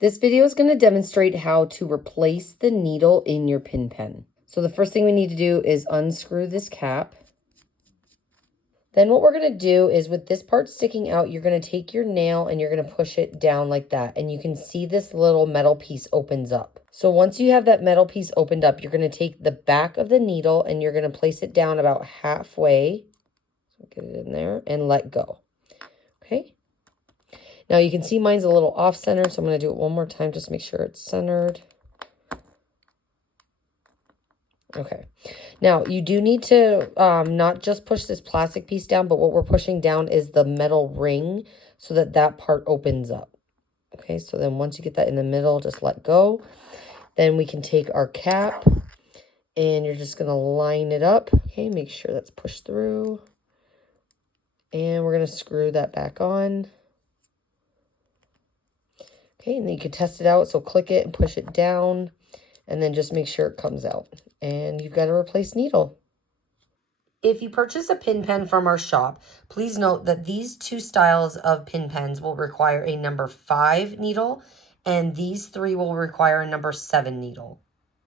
This video is going to demonstrate how to replace the needle in your pin pen. So the first thing we need to do is unscrew this cap. Then what we're going to do is with this part sticking out, you're going to take your nail and you're going to push it down like that. And you can see this little metal piece opens up. So once you have that metal piece opened up, you're going to take the back of the needle and you're going to place it down about halfway. So get it in there and let go. Okay. Now you can see mine's a little off center, so I'm going to do it one more time just to make sure it's centered. Okay. Now you do need to not just push this plastic piece down, but what we're pushing down is the metal ring so that that part opens up. Okay, so then once you get that in the middle, just let go. Then we can take our cap and you're just going to line it up. Okay, make sure that's pushed through. And we're going to screw that back on. Okay, and then you can test it out. So click it and push it down. And then just make sure it comes out. And you've got a replaced needle. If you purchase a pin pen from our shop, please note that these two styles of pin pens will require a number 5 needle. And these 3 will require a number 7 needle.